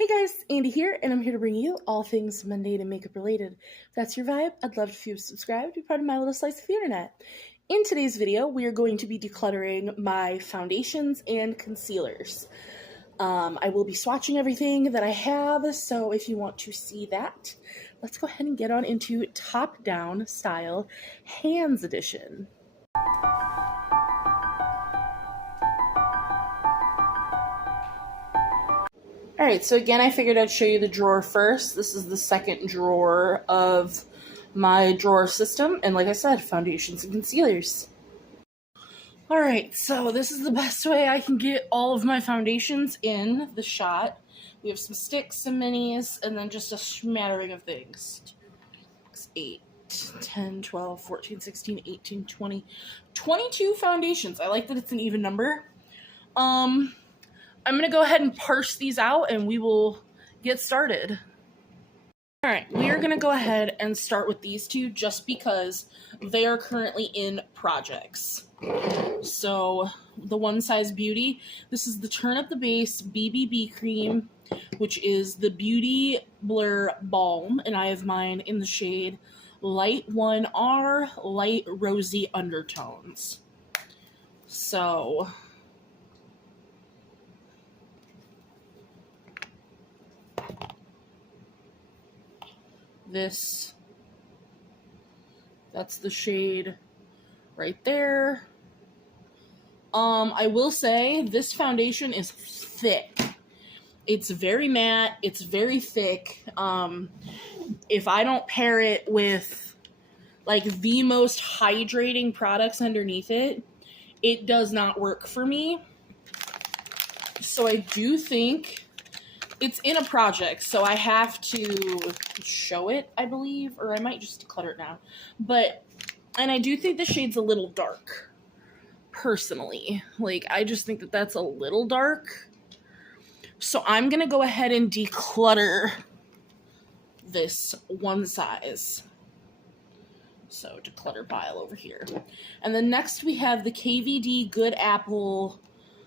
Hey guys, Andy here, and I'm here to bring you all things mundane and makeup related. If that's your vibe, I'd love if you subscribe to be part of my little slice of the internet. In today's video, we are going to be decluttering my foundations and concealers. I will be swatching everything that I have, so if you want to see that, let's go ahead and get on into top-down style hands edition. Alright, so again, I figured I'd show you the drawer first. This is the second drawer of my drawer system, and like I said, foundations and concealers. Alright, so this is the best way I can get all of my foundations in the shot. We have some sticks, some minis, and then just a smattering of things. 8, 10, 12, 14, 16, 18, 20, 22 foundations. I like that it's an even number. I'm going to go ahead and parse these out and we will get started. Alright, we are going to go ahead and start with these two just because they are currently in projects. So, the One Size Beauty, this is the Turn Up the Base BBB Cream, which is the Beauty Blur Balm, and I have mine in the shade Light 1R, Light Rosy Undertones. So, that's the shade right there. I will say this foundation is thick. It's very matte, it's very thick. If I don't pair it with like the most hydrating products underneath it, it does not work for me. So I do think it's in a project, so I have to show it, I believe, or I might just declutter it now. And I do think the shade's a little dark, personally. Like, I just think that that's a little dark. So I'm going to go ahead and declutter this One Size. So, declutter pile over here. And then next we have the KVD Good Apple.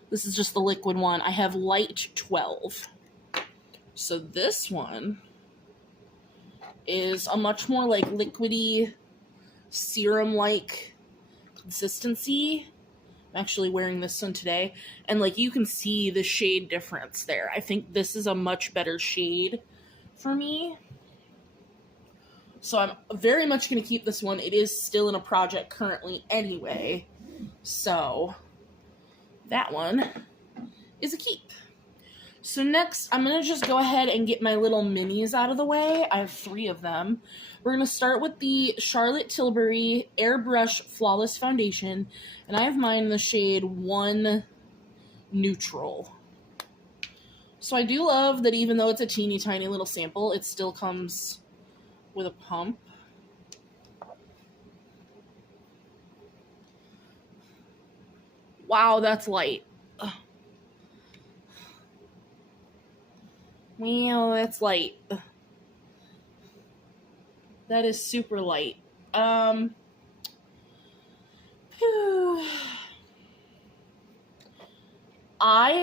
This is just the liquid one. I have Light 12. So this one is a much more like liquidy, serum-like consistency. I'm actually wearing this one today, and like you can see the shade difference there. I think this is a much better shade for me. So I'm very much going to keep this one. It is still in a project currently anyway, so that one is a keep. So next, I'm going to just go ahead and get my little minis out of the way. I have 3 of them. We're going to start with the Charlotte Tilbury Airbrush Flawless Foundation, and I have mine in the shade 1 Neutral. So I do love that even though it's a teeny tiny little sample, it still comes with a pump. Wow, that's light. Ugh. Well, that's light. That is super light. I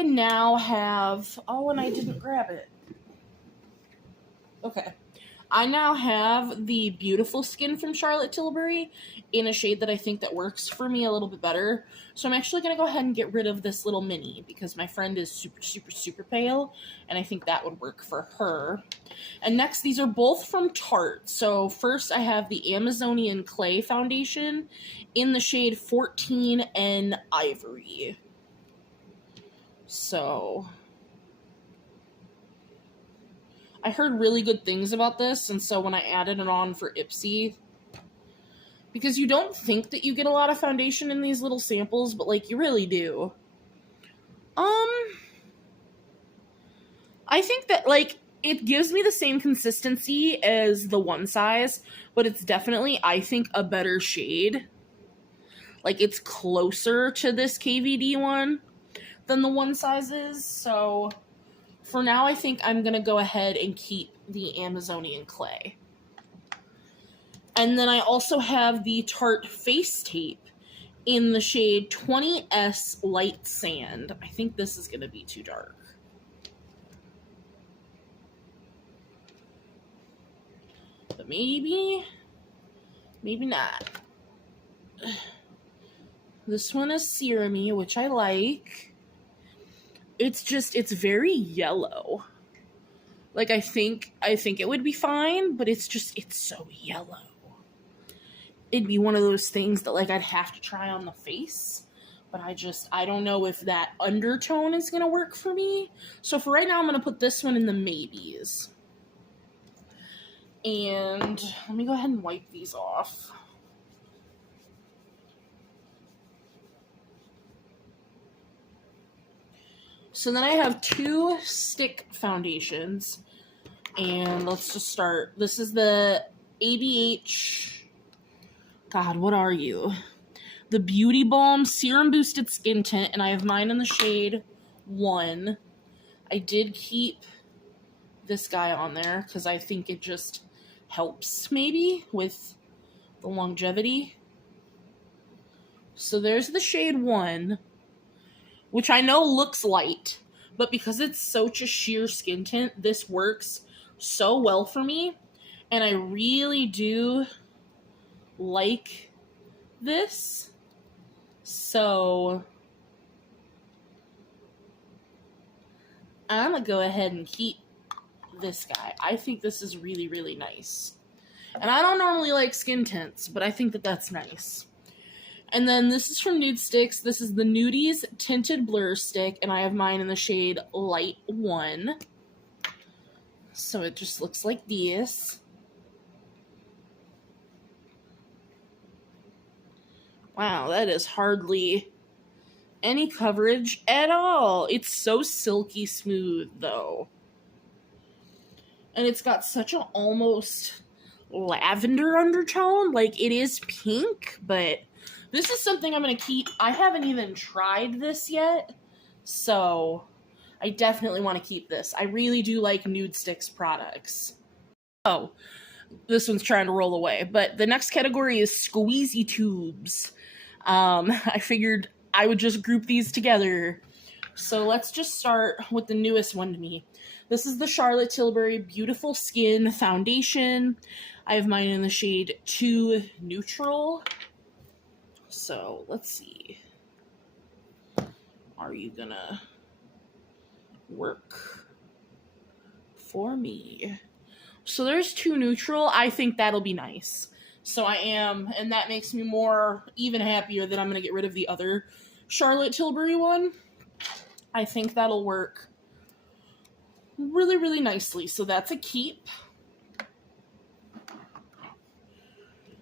now have... Oh, and I didn't grab it. Okay. I now have the Beautiful Skin from Charlotte Tilbury in a shade that I think that works for me a little bit better. So I'm actually going to go ahead and get rid of this little mini because my friend is super, super, super pale, and I think that would work for her. And next, these are both from Tarte. So first I have the Amazonian Clay Foundation in the shade 14N Ivory. So I heard really good things about this, and so when I added it on for Ipsy, because you don't think that you get a lot of foundation in these little samples, but like you really do. I think that like it gives me the same consistency as the One Size, but it's definitely, I think, a better shade. Like it's closer to this KVD one than the One Size is, so for now, I think I'm going to go ahead and keep the Amazonian Clay. And then I also have the Tarte Face Tape in the shade 20S Light Sand. I think this is going to be too dark. maybe not. This one is serumy, which I like. It's very yellow. Like, I think it would be fine, but it's so yellow. It'd be one of those things that, like, I'd have to try on the face, but I don't know if that undertone is going to work for me. So for right now, I'm going to put this one in the maybes. And let me go ahead and wipe these off. So then I have 2 stick foundations, and let's just start. This is the ABH... God, what are you? The Beauty Balm Serum Boosted Skin Tint, and I have mine in the shade 1. I did keep this guy on there because I think it just helps, maybe, with the longevity. So there's the shade 1, which I know looks light, but because it's such a sheer skin tint, this works so well for me, and I really do like this. So I'm gonna go ahead and keep this guy. I think this is really, really nice. And I don't normally like skin tints, but I think that that's nice. And then this is from Nude Sticks. This is the Nudies Tinted Blur Stick, and I have mine in the shade Light 1. So it just looks like this. Wow, that is hardly any coverage at all. It's so silky smooth, though. And it's got such an almost lavender undertone. Like, it is pink, but this is something I'm going to keep. I haven't even tried this yet, so I definitely want to keep this. I really do like Nude Sticks products. Oh, this one's trying to roll away. But the next category is squeezy tubes. I figured I would just group these together. So let's just start with the newest one to me. This is the Charlotte Tilbury Beautiful Skin Foundation. I have mine in the shade 2 Neutral. So let's see. Are you gonna work for me? So there's 2 Neutral. I think that'll be nice. So I am, and that makes me more even happier that I'm going to get rid of the other Charlotte Tilbury one. I think that'll work really, really nicely. So that's a keep.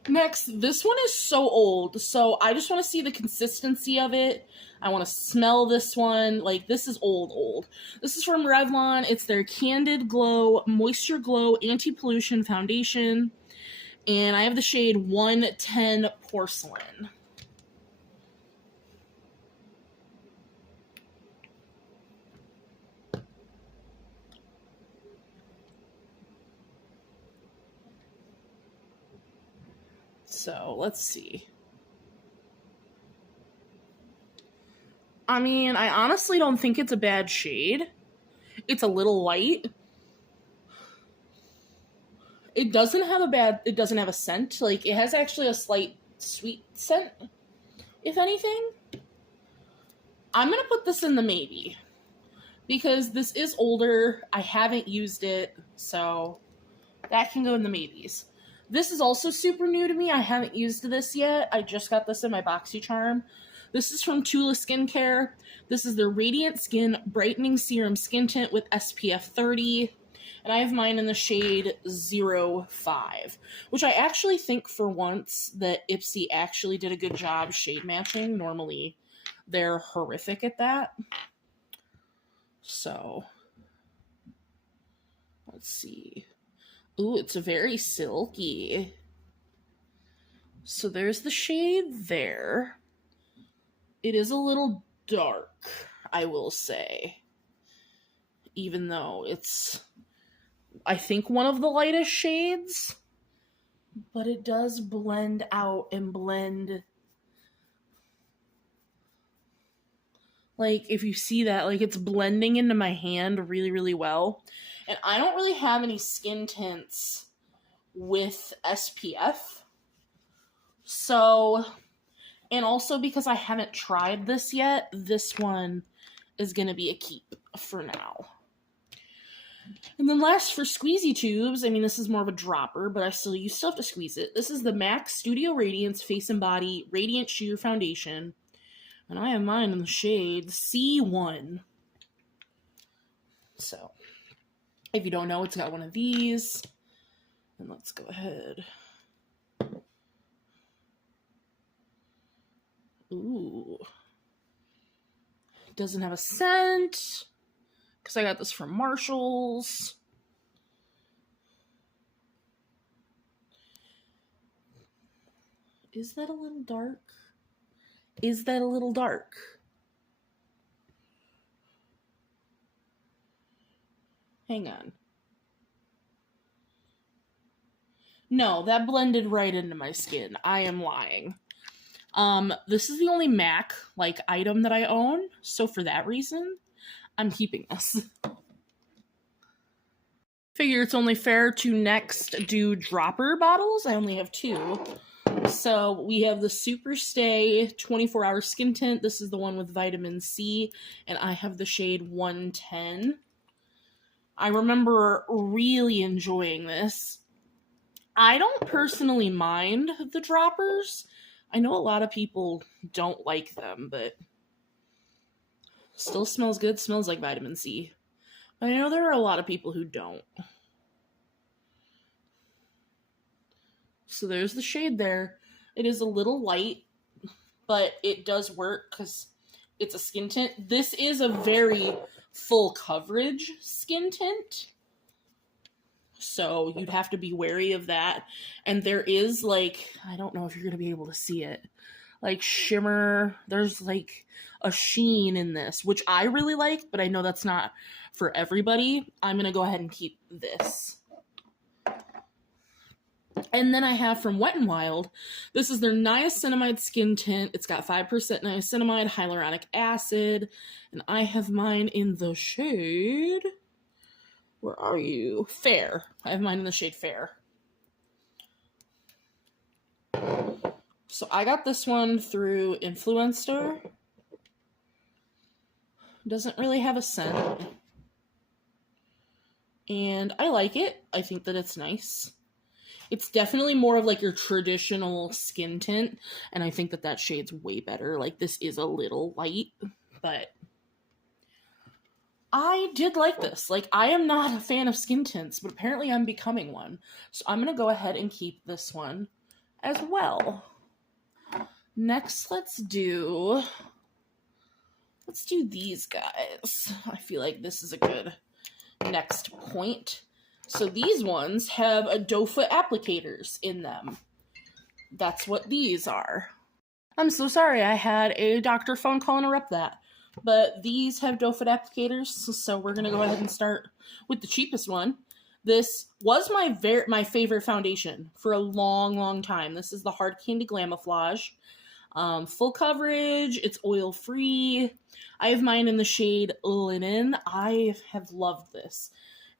Next, this one is so old, so I just want to see the consistency of it. I want to smell this one. Like, this is old. This is from Revlon. It's their Candid Glow Moisture Glow Anti-Pollution Foundation. And I have the shade 110 Porcelain. So, let's see. I mean, I honestly don't think it's a bad shade. It's a little light. It doesn't have a scent. Like, it has actually a slight sweet scent, if anything. I'm going to put this in the maybe. Because this is older. I haven't used it. So, that can go in the maybes. This is also super new to me. I haven't used this yet. I just got this in my BoxyCharm. This is from Tula Skincare. This is their Radiant Skin Brightening Serum Skin Tint with SPF 30. And I have mine in the shade 05, which I actually think for once that Ipsy actually did a good job shade matching. Normally, they're horrific at that. So, let's see. Ooh, it's very silky. So there's the shade there. It is a little dark, I will say. Even though it's, I think, one of the lightest shades. But it does blend out and blend. Like, if you see that, like, it's blending into my hand really, really well. And I don't really have any skin tints with SPF. So, and also because I haven't tried this yet, this one is going to be a keep for now. And then last for squeezy tubes, I mean, this is more of a dropper, but you still have to squeeze it. This is the MAC Studio Radiance Face and Body Radiant Sheer Foundation. And I have mine in the shade C1. So, if you don't know, it's got one of these. And let's go ahead. Ooh. Doesn't have a scent. Because I got this from Marshall's. Is that a little dark? Is that a little dark? Hang on. No, that blended right into my skin. I am lying. This is the only MAC, like, item that I own. So for that reason, I'm keeping this. Figure it's only fair to next do dropper bottles. I only have 2. So we have the Super Stay 24-hour skin tint. This is the one with vitamin C, and I have the shade 110. I remember really enjoying this. I don't personally mind the droppers. I know a lot of people don't like them, but still smells good. Smells like vitamin C. But I know there are a lot of people who don't. So there's the shade there. It is a little light, but it does work because it's a skin tint. This is a very full coverage skin tint. So you'd have to be wary of that. And there is, like, I don't know if you're going to be able to see it, like shimmer. There's like a sheen in this, which I really like, but I know that's not for everybody. I'm going to go ahead and keep this. And then I have from Wet n Wild, this is their niacinamide skin tint. It's got 5% niacinamide, hyaluronic acid, and I have mine in the shade, where are you? Fair. I have mine in the shade Fair. So I got this one through Influencer. Doesn't really have a scent. And I like it. I think that it's nice. It's definitely more of like your traditional skin tint, and I think that that shade's way better. Like, this is a little light, but I did like this. Like, I am not a fan of skin tints, but apparently I'm becoming one. So I'm going to go ahead and keep this one as well. Next, let's do these guys. I feel like this is a good next point. So these ones have a doe foot applicators in them. That's what these are. I'm so sorry, I had a doctor phone call interrupt that. But these have doe foot applicators, so we're going to go ahead and start with the cheapest one. This was my favorite foundation for a long, long time. This is the Hard Candy Glamouflage. Full coverage, it's oil-free. I have mine in the shade Linen. I have loved this.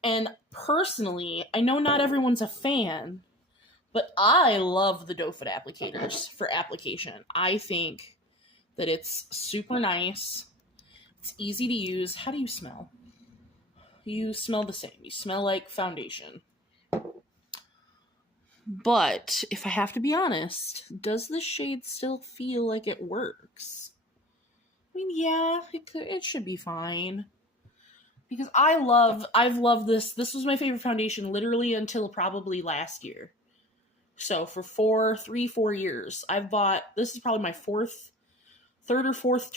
And personally, I know not everyone's a fan, but I love the doe foot applicators for application. I think that it's super nice. It's easy to use. How do you smell? You smell the same. You smell like foundation. But if I have to be honest, does this shade still feel like it works? I mean, yeah, it should be fine. Because I've loved this. This was my favorite foundation literally until probably last year. So for 4 years, I've bought, this is probably my third or fourth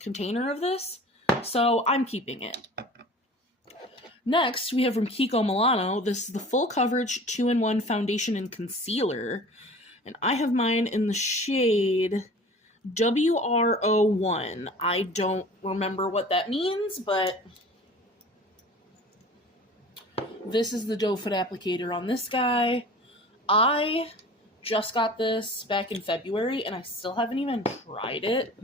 container of this. So I'm keeping it. Next, we have from Kiko Milano. This is the full coverage 2-in-1 foundation and concealer. And I have mine in the shade WR01. I don't remember what that means, but this is the doe foot applicator on this guy. I just got this back in February, and I still haven't even tried it.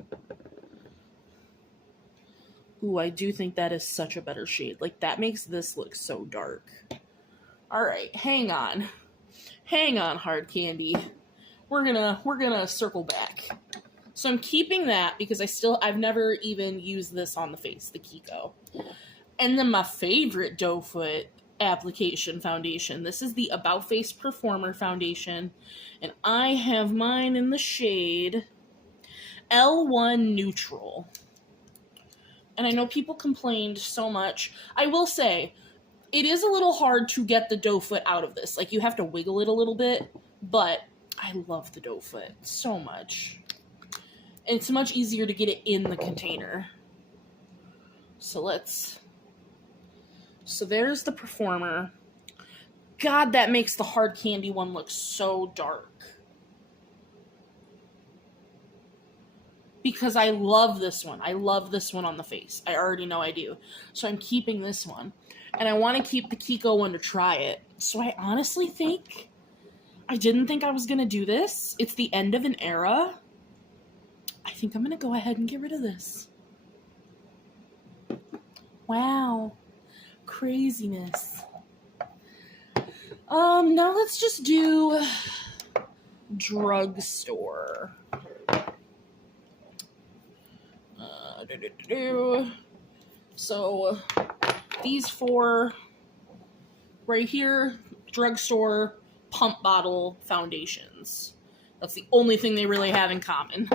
Ooh, I do think that is such a better shade. Like, that makes this look so dark. All right, hang on. Hang on, hard candy. We're gonna circle back. So I'm keeping that because I've never even used this on the face, the Kiko. And then my favorite doe foot application foundation. This is the About Face Performer foundation, and I have mine in the shade L1 Neutral. And I know people complained so much. I will say, it is a little hard to get the doe foot out of this. Like, you have to wiggle it a little bit, but I love the doe foot so much. And it's much easier to get it in the container. So there's the Performer. God, that makes the hard candy one look so dark. Because I love this one. I love this one on the face. I already know I do. So I'm keeping this one. And I want to keep the Kiko one to try it. So I honestly think, I didn't think I was going to do this. It's the end of an era. I think I'm going to go ahead and get rid of this. Wow. Craziness. Now let's just do drugstore. So these four right here, drugstore pump bottle foundations. That's the only thing they really have in common.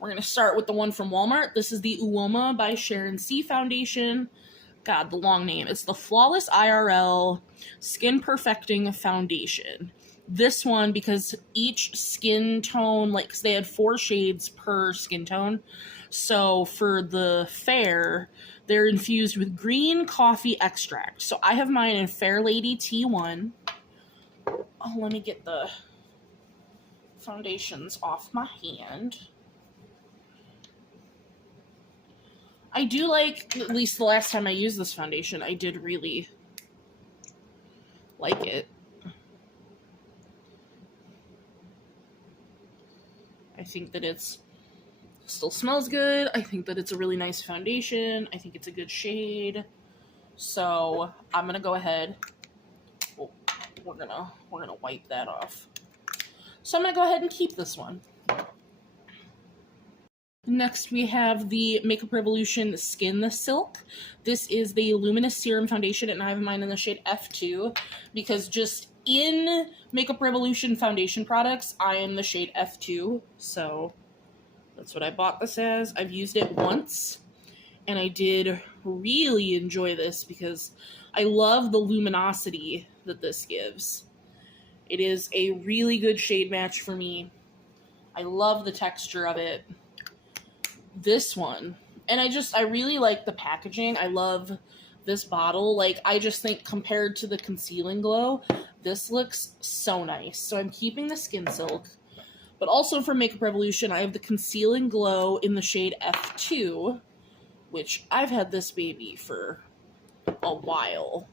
We're going to start with the one from Walmart. This is the Uoma by Sharon C foundation. God, the long name. It's the Flawless IRL Skin Perfecting Foundation. This one, because each skin tone, like, 'cause they had 4 shades per skin tone. So for the fair, they're infused with green coffee extract. So I have mine in Fair Lady T1. Oh, let me get the foundations off my hand. I do like, at least the last time I used this foundation, I did really like it. I think that it's still smells good. I think that it's a really nice foundation. I think it's a good shade. So I'm gonna go ahead. Oh, we're gonna wipe that off. So I'm gonna go ahead and keep this one. Next, we have the Makeup Revolution Skin Silk. This is the Luminous Serum Foundation, and I have mine in the shade F2, because just in Makeup Revolution foundation products, I am the shade F2, so that's what I bought this as. I've used it once, and I did really enjoy this because I love the luminosity that this gives. It is a really good shade match for me. I love the texture of it. This one, and I really like the packaging. I love this bottle. Like, I just think compared to the Concealing Glow, this looks so nice. So I'm keeping the Skin Silk, but also for Makeup Revolution, I have the Concealing Glow in the shade F2, which I've had this baby for a while.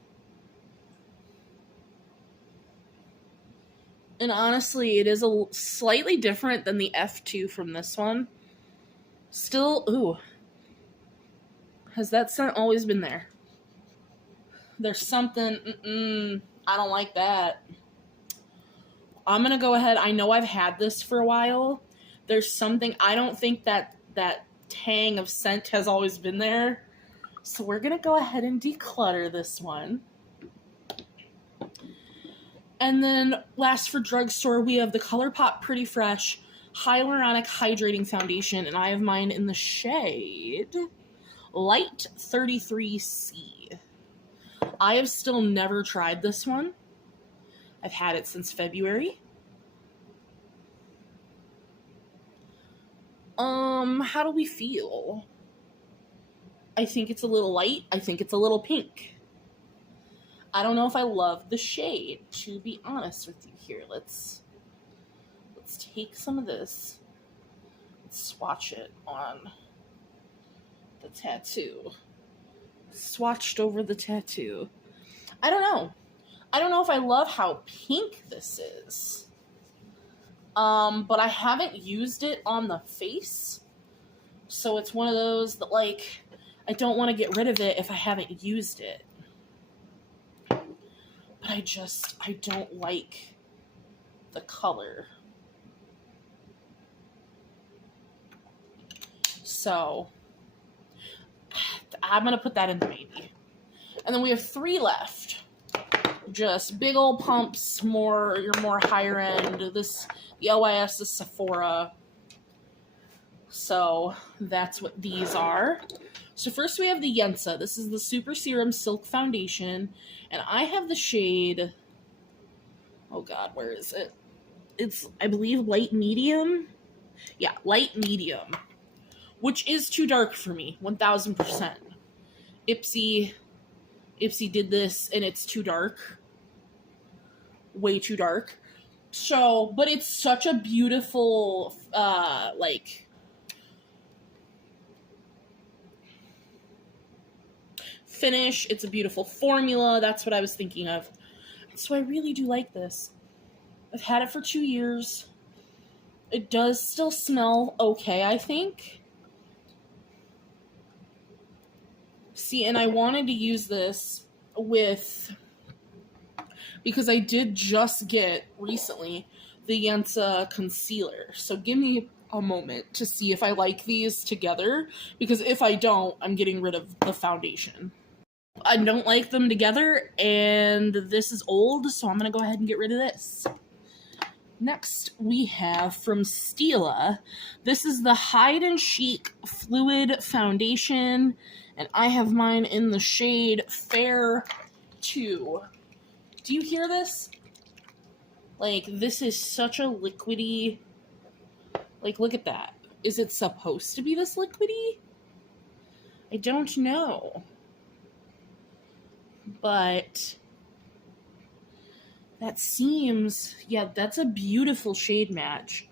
And honestly, it is a slightly different than the F2 from this one. Still, ooh. Has that scent always been there? There's something, I don't like that. I'm gonna go ahead, I know I've had this for a while. There's something, I don't think that tang of scent has always been there. So we're gonna go ahead and declutter this one. And then last for drugstore, we have the ColourPop Pretty Fresh Hyaluronic Hydrating Foundation, and I have mine in the shade Light 33C. I have still never tried this one. I've had it since February. How do we feel? I think it's a little light. I think it's a little pink. I don't know if I love the shade, to be honest with you here. Let's take some of this, let's swatch it on the tattoo. Swatched over the tattoo. I don't know. I don't know if I love how pink this is. But I haven't used it on the face. So it's one of those that, like, I don't want to get rid of it if I haven't used it. but I don't like the color. So I'm going to put that in the maybe. And then we have 3 left. Just big old pumps, your more higher end. The LYS is Sephora. So that's what these are. So first we have the Yensa. This is the Super Serum Silk Foundation. And I have the shade, oh God, where is it? It's, I believe, light medium. Yeah, light medium. Which is too dark for me, 1000%. Ipsy did this and it's too dark. Way too dark. So, but it's such a beautiful, finish. It's a beautiful formula. That's what I was thinking of. So I really do like this. I've had it for 2 years. It does still smell okay, I think. See, and I wanted to use this because I did just get recently the Yensa concealer. So give me a moment to see if I like these together, because if I don't, I'm getting rid of the foundation. I don't like them together, and this is old, so I'm going to go ahead and get rid of this. Next, we have from Stila. This is the Hide and Chic Fluid Foundation, and I have mine in the shade Fair 2. Do you hear this? Like, this is such a liquidy... Like, look at that. Is it supposed to be this liquidy? I don't know. But that seems... Yeah, that's a beautiful shade match.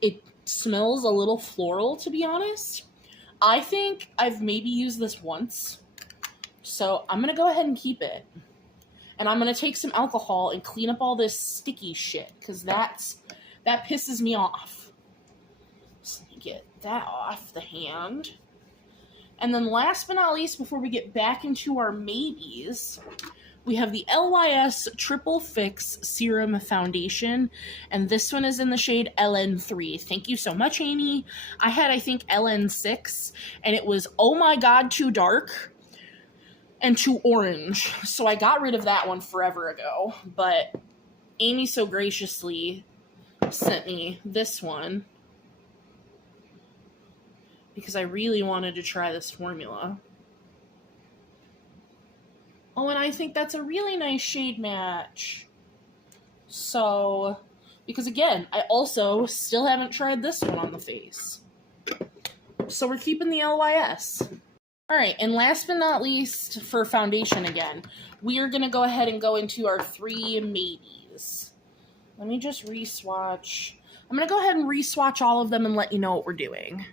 It smells a little floral, to be honest. I think I've maybe used this once. So I'm going to go ahead and keep it. And I'm going to take some alcohol and clean up all this sticky shit, because that pisses me off. So let me get that off the hand. And then last but not least, before we get back into our maybes, we have the LYS Triple Fix Serum Foundation. And this one is in the shade LN3. Thank you so much, Amy. I had, I think, LN6, and it was, oh my God, too dark and too orange. So I got rid of that one forever ago. But Amy so graciously sent me this one because I really wanted to try this formula. Oh, and I think that's a really nice shade match. So, because again, I also still haven't tried this one on the face. So we're keeping the LYS. Alright, and last but not least, for foundation again, we are going to go ahead and go into our 3 maybes. Let me just re-swatch. I'm going to go ahead and re-swatch all of them and let you know what we're doing.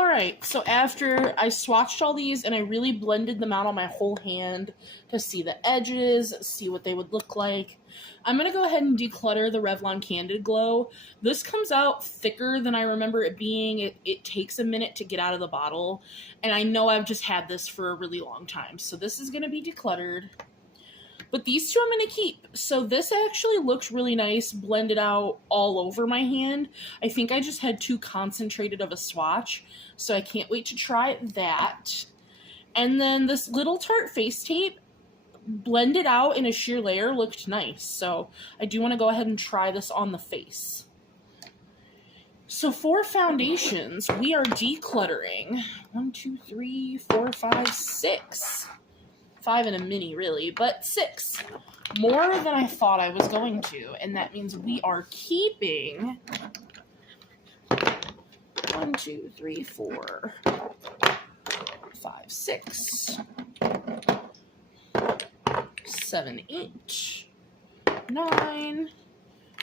Alright, so after I swatched all these and I really blended them out on my whole hand to see the edges, see what they would look like, I'm going to go ahead and declutter the Revlon Candid Glow. This comes out thicker than I remember it being. It takes a minute to get out of the bottle, and I know I've just had this for a really long time, so this is going to be decluttered. But these two I'm going to keep. So this actually looks really nice, blended out all over my hand. I think I just had too concentrated of a swatch, so I can't wait to try that. And then this little Tarte face tape, blended out in a sheer layer, looked nice. So I do want to go ahead and try this on the face. So for foundations, we are decluttering 1, 2, 3, 4, 5, 6. 5 in a mini, really, but 6. More than I thought I was going to, and that means we are keeping 1, 2, 3, 4, 5, 6, 7, 8, 9,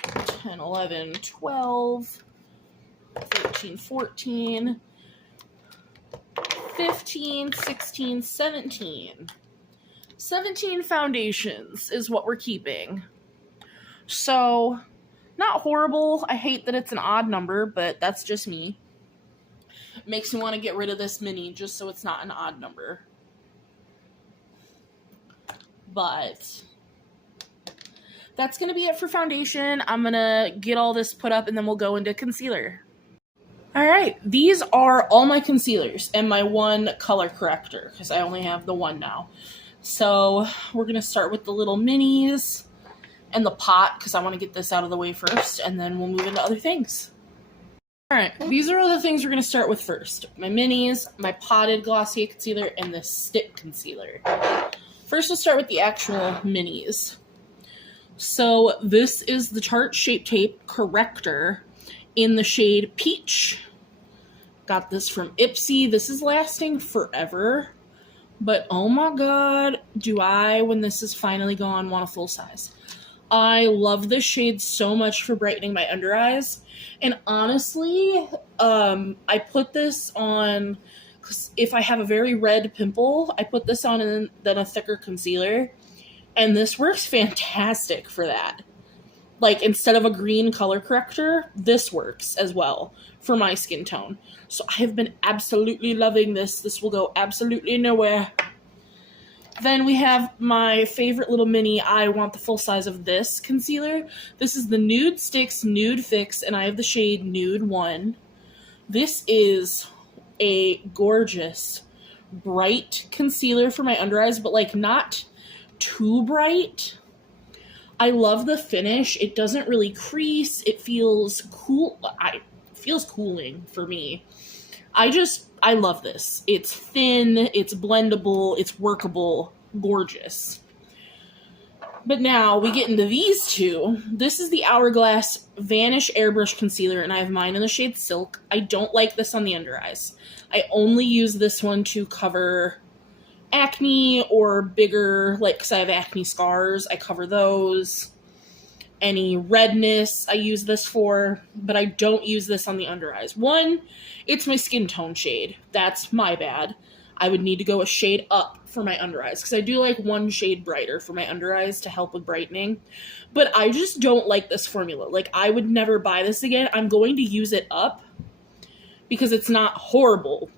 10, 11, 12, 13, 14, 15, 16, 17. 17 foundations is what we're keeping. So, not horrible. I hate that it's an odd number, but that's just me. Makes me want to get rid of this mini just so it's not an odd number. But that's going to be it for foundation. I'm going to get all this put up and then we'll go into concealer. All right, these are all my concealers and my one color corrector because I only have the one now. So we're going to start with the little minis and the pot because I want to get this out of the way first, and then we'll move into other things. All right, these are all the things we're going to start with first. My minis, my potted Glossier concealer, and the stick concealer. First, we'll start with the actual minis. So this is the Tarte Shape Tape Corrector in the shade Peach. Got this from Ipsy. This is lasting forever. But oh my god, do I, when this is finally gone, want a full size. I love this shade so much for brightening my under eyes. And honestly, I put this on, because if I have a very red pimple, I put this on and then a thicker concealer. And this works fantastic for that. Like, instead of a green color corrector, this works as well for my skin tone. So I have been absolutely loving this. This will go absolutely nowhere. Then we have my favorite little mini, I want the full size of this concealer. This is the Nude Sticks Nude Fix, and I have the shade Nude 1. This is a gorgeous, bright concealer for my under eyes, but like not too bright. I love the finish. It doesn't really crease. It feels cool. It feels cooling for me. I love this. It's thin, it's blendable, it's workable, gorgeous. But now we get into these two. This is the Hourglass Vanish Airbrush Concealer, and I have mine in the shade Silk. I don't like this on the under eyes. I only use this one to cover acne or bigger, like, because I have acne scars, I cover those. Any redness I use this for, but I don't use this on the under eyes. One, it's my skin tone shade. That's my bad. I would need to go a shade up for my under eyes because I do like one shade brighter for my under eyes to help with brightening. But I just don't like this formula. Like, I would never buy this again. I'm going to use it up because it's not horrible,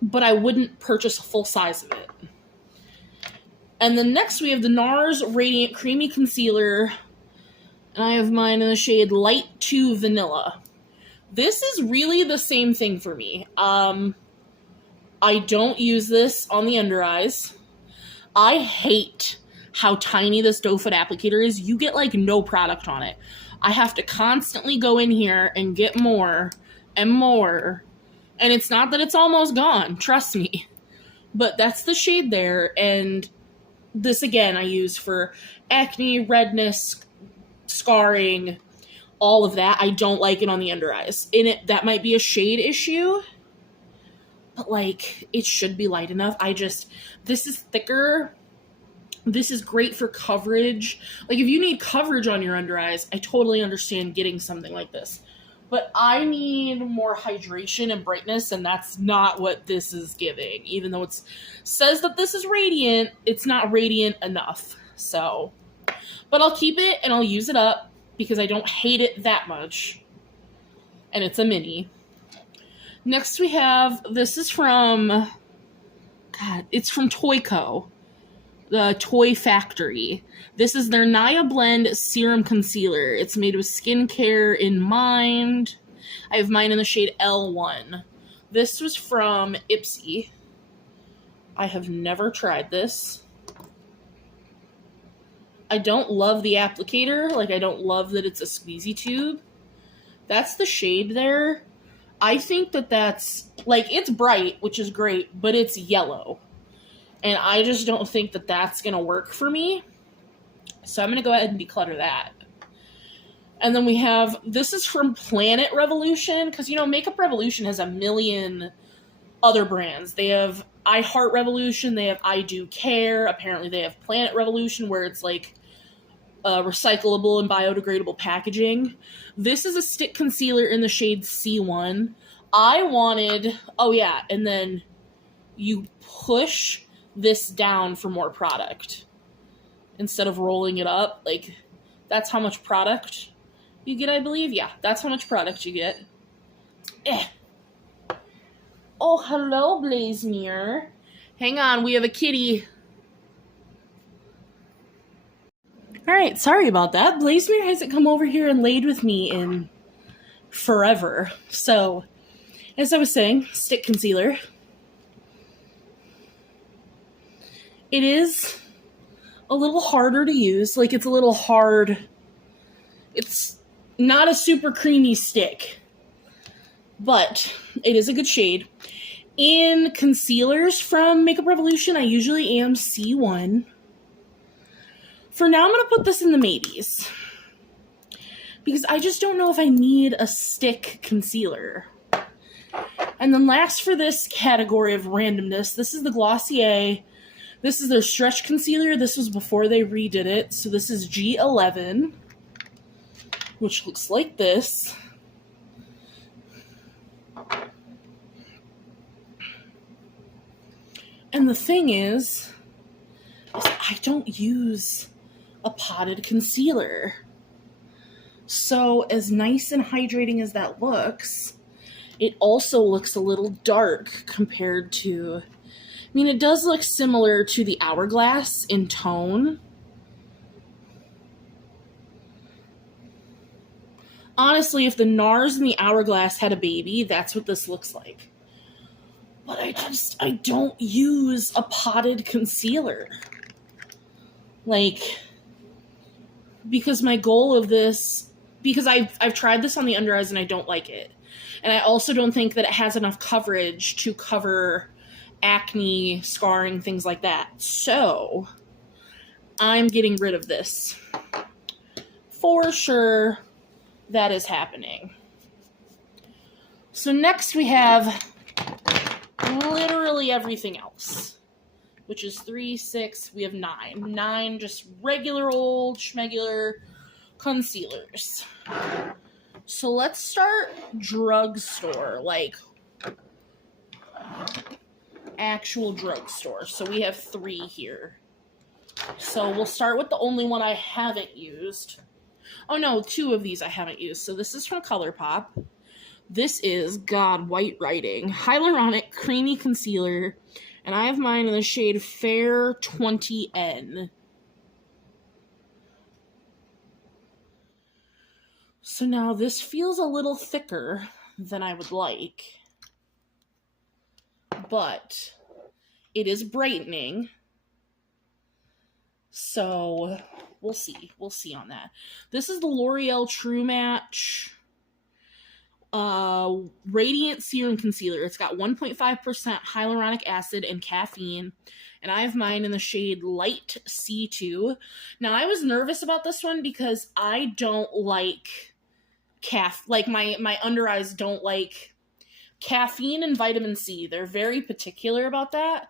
but I wouldn't purchase a full size of it. And then next we have the NARS Radiant Creamy Concealer, and I have mine in the shade Light 2 Vanilla. This is really the same thing for me. I don't use this on the under eyes. I hate how tiny this doe foot applicator is. You get like no product on it. I have to constantly go in here and get more and more. And it's not that it's almost gone, trust me. But that's the shade there, and this again I use for acne, redness, scarring, all of that. I don't like it on the under eyes. In it, that might be a shade issue, but like, it should be light enough. This is thicker. This is great for coverage. Like, if you need coverage on your under eyes, I totally understand getting something like this. But I need more hydration and brightness, and that's not what this is giving. Even though it says that this is radiant, it's not radiant enough. So, but I'll keep it and I'll use it up because I don't hate it that much. And it's a mini. Next we have, this is from, it's from Toy Co. The Toy Factory. This is their Naya Blend Serum Concealer. It's made with skincare in mind. I have mine in the shade L1. This was from Ipsy. I have never tried this. I don't love the applicator. Like, I don't love that it's a squeezy tube. That's the shade there. I think that that's, like, it's bright, which is great, but it's yellow. And I just don't think that that's going to work for me. So I'm going to go ahead and declutter that. And then we have, this is from Planet Revolution. Because, you know, Makeup Revolution has a million other brands. They have I Heart Revolution. They have I Do Care. Apparently they have Planet Revolution, where it's like recyclable and biodegradable packaging. This is a stick concealer in the shade C1. I wanted, oh yeah, and then you push this down for more product instead of rolling it up. Like, that's how much product you get, I believe. Yeah, that's how much product you get. Oh, hello, Blaze Mirror. Hang on, we have a kitty. All right, sorry about that. Blazemere hasn't come over here and laid with me in forever. So, as I was saying, stick concealer. It is a little harder to use. Like, it's a little hard. It's not a super creamy stick, but it is a good shade. In concealers from Makeup Revolution, I usually am C1. For now, I'm going to put this in the maybes, because I just don't know if I need a stick concealer. And then last for this category of randomness, this is the Glossier. This is their stretch concealer. This was before they redid it. So this is G11, which looks like this. And the thing is I don't use a potted concealer. So as nice and hydrating as that looks, it also looks a little dark compared to, I mean, it does look similar to the Hourglass in tone. Honestly, if the NARS and the Hourglass had a baby, that's what this looks like. But I don't use a potted concealer. Like, because my goal of this, because I've tried this on the under eyes and I don't like it. And I also don't think that it has enough coverage to cover acne, scarring, things like that. So, I'm getting rid of this. For sure, that is happening. So next we have literally everything else, which is 3, 6, we have 9. 9 just regular old schmegular concealers. So let's start drugstore, like actual drugstore. So we have 3 here. So we'll start with the only one I haven't used. Oh no, 2 of these I haven't used. So this is from ColourPop. This is, God, White Writing. Hyaluronic Creamy Concealer. And I have mine in the shade Fair 20N. So now this feels a little thicker than I would like. But it is brightening. So we'll see. We'll see on that. This is the L'Oreal True Match Radiant Serum Concealer. It's got 1.5% hyaluronic acid and caffeine. And I have mine in the shade Light C2. Now, I was nervous about this one because I don't like my under eyes don't like caffeine and vitamin C. They're very particular about that.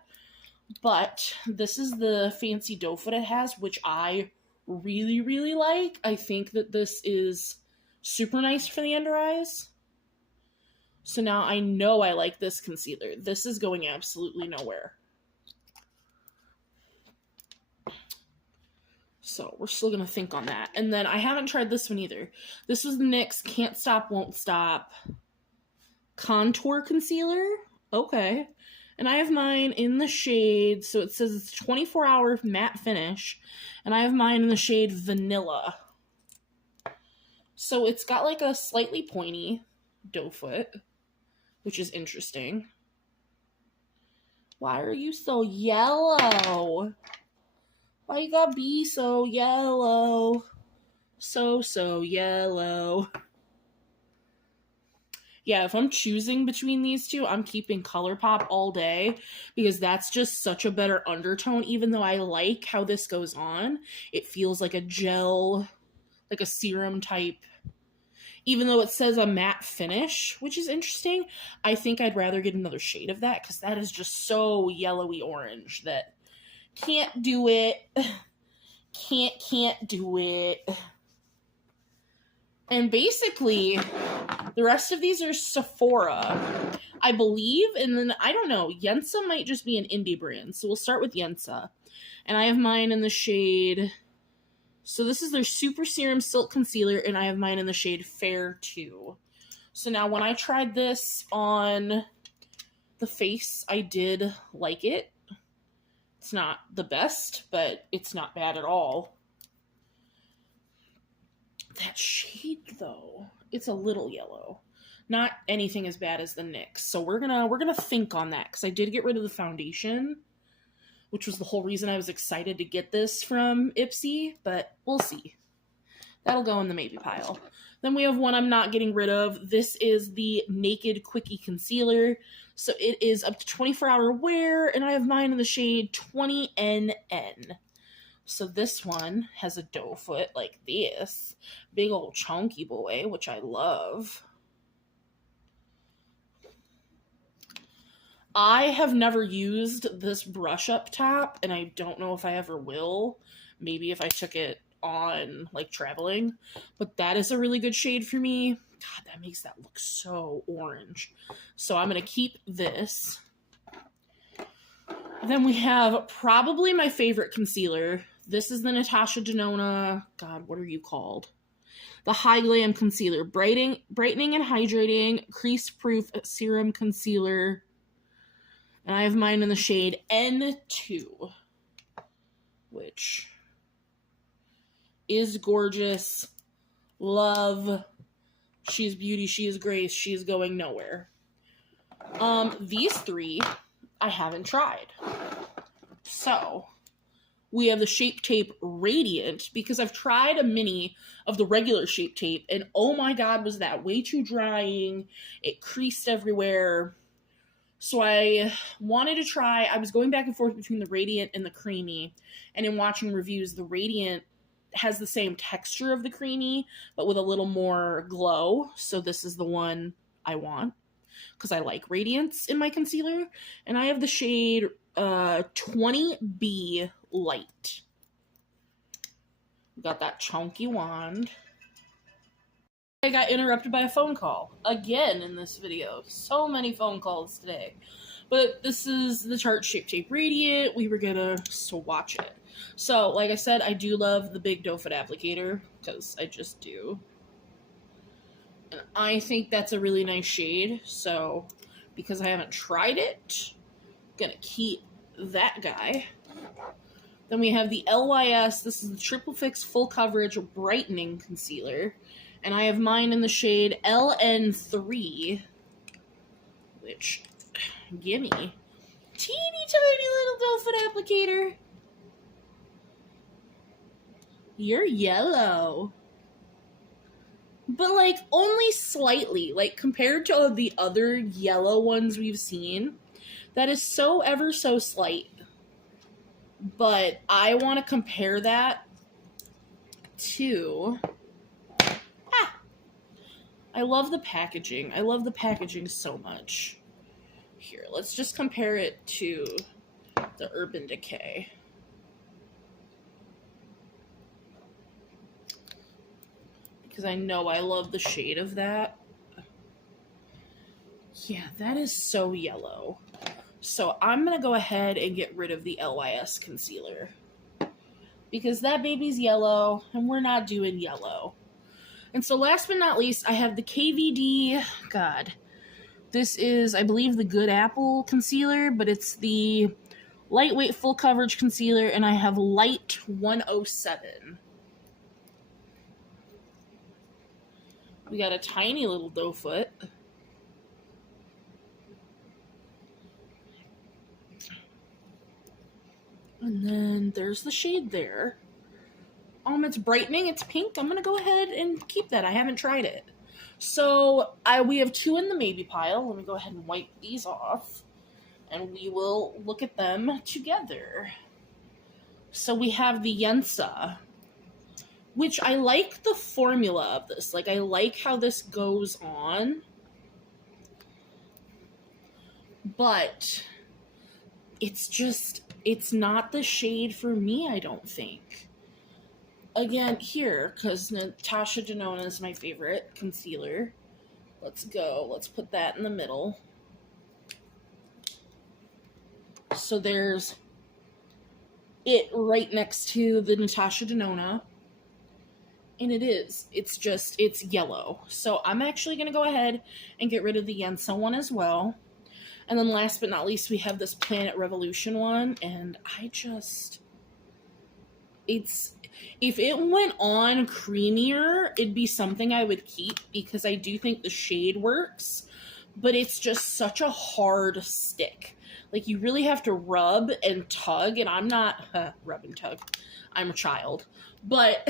But this is the fancy doe foot it has, which I really, really like. I think that this is super nice for the under eyes. So now I know I like this concealer. This is going absolutely nowhere. So we're still going to think on that. And then I haven't tried this one either. This was the NYX Can't Stop, Won't Stop Contour Concealer. Okay. And I have mine in the shade, so it says it's 24-hour matte finish. And I have mine in the shade Vanilla. So it's got like a slightly pointy doe foot, which is interesting. Why are you so yellow? Why you gotta be so yellow? So yellow. Yeah, if I'm choosing between these two, I'm keeping ColourPop all day because that's just such a better undertone. Even though I like how this goes on, it feels like a gel, like a serum type. Even though it says a matte finish, which is interesting, I think I'd rather get another shade of that because that is just so yellowy orange that can't do it. Can't do it. And basically, the rest of these are Sephora, I believe. And then, I don't know, Yensa might just be an indie brand. So we'll start with Yensa. And I have mine in the shade... So this is their Super Serum Silk Concealer, and I have mine in the shade Fair 2. So now when I tried this on the face, I did like it. It's not the best, but it's not bad at all. that shade, though, it's a little yellow. Not anything as bad as the NYX. So we're gonna think on that, because I did get rid of the foundation, which was the whole reason I was excited to get this from Ipsy, but we'll see. That'll go in the maybe pile. Then we have one I'm not getting rid of. This is the Naked Quickie Concealer. So it is up to 24-hour wear, and I have mine in the shade 20NN. So this one has a doe foot like this. Big old chunky boy, which I love. I have never used this brush up top, and I don't know if I ever will. Maybe if I took it on, like, traveling. But that is a really good shade for me. God, that makes that look so orange. So I'm going to keep this. Then we have probably my favorite concealer. This is the Natasha Denona, God, what are you called? The High Glam Concealer. Brightening and Hydrating Crease Proof Serum Concealer. And I have mine in the shade N2, which is gorgeous. Love. She's beauty, she is grace, she is going nowhere. These three I haven't tried. So we have the Shape Tape Radiant, because I've tried a mini of the regular Shape Tape, and oh my god, was that way too drying. It creased everywhere. So I wanted to try, I was going back and forth between the Radiant and the Creamy, and in watching reviews, the Radiant has the same texture of the Creamy, but with a little more glow. So this is the one I want, because I like radiance in my concealer. And I have the shade 20B Light. Got that chunky wand. I got interrupted by a phone call again in this video. So many phone calls today. But this is the Tarte Shape Tape Radiant. We were gonna swatch it. So, like I said, I do love the big doe foot applicator, because I just do. And I think that's a really nice shade. So, because I haven't tried it, I'm gonna keep that guy. Then we have the LYS. This is the Triple Fix Full Coverage Brightening Concealer. And I have mine in the shade LN3, which, gimme. Teeny tiny little doe foot applicator. You're yellow. But, like, only slightly. Like, compared to the other yellow ones we've seen, that is so ever so slight. But I want to compare that to... I love the packaging. I love the packaging so much. Here, let's just compare it to the Urban Decay. Because I know I love the shade of that. Yeah, that is so yellow. So I'm going to go ahead and get rid of the LYS concealer. Because that baby's yellow, and we're not doing yellow. And so last but not least, I have the KVD, God, this is, I believe, the Good Apple concealer, but it's the lightweight full coverage concealer, and I have Light 107. We got a tiny little doe foot. And then there's the shade there. It's brightening, it's pink. I'm going to go ahead and keep that. I haven't tried it. So, we have two in the maybe pile. Let me go ahead and wipe these off. And we will look at them together. So we have the Yensa, which I like the formula of this. Like, I like how this goes on. But it's just, it's not the shade for me, I don't think. Again, here, because Natasha Denona is my favorite concealer. Let's go. Let's put that in the middle. So there's it right next to the Natasha Denona. And it is. It's just, it's yellow. So I'm actually going to go ahead and get rid of the Yensa one as well. And then last but not least, we have this Planet Revolution one. And if it went on creamier, it'd be something I would keep because I do think the shade works, but it's just such a hard stick. Like, you really have to rub and tug, and I'm not, rub and tug, I'm a child, but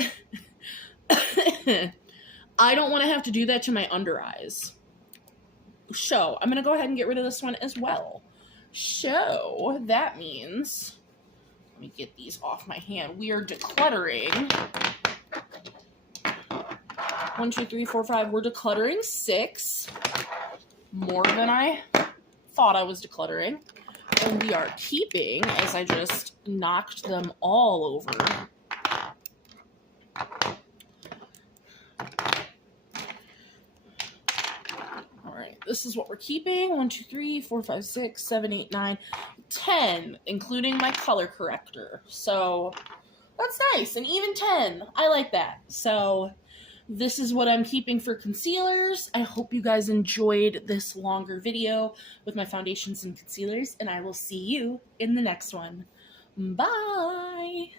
I don't want to have to do that to my under eyes. So, I'm going to go ahead and get rid of this one as well. So, that means, let me get these off my hand. We are decluttering. 1, 2, 3, 4, 5. We're decluttering 6. More than I thought I was decluttering. And we are keeping, as I just knocked them all over, this is what we're keeping. 1, 2, 3, 4, 5, 6, 7, 8, 9, 10, including my color corrector. So that's nice. And even 10. I like that. So this is what I'm keeping for concealers. I hope you guys enjoyed this longer video with my foundations and concealers, and I will see you in the next one. Bye!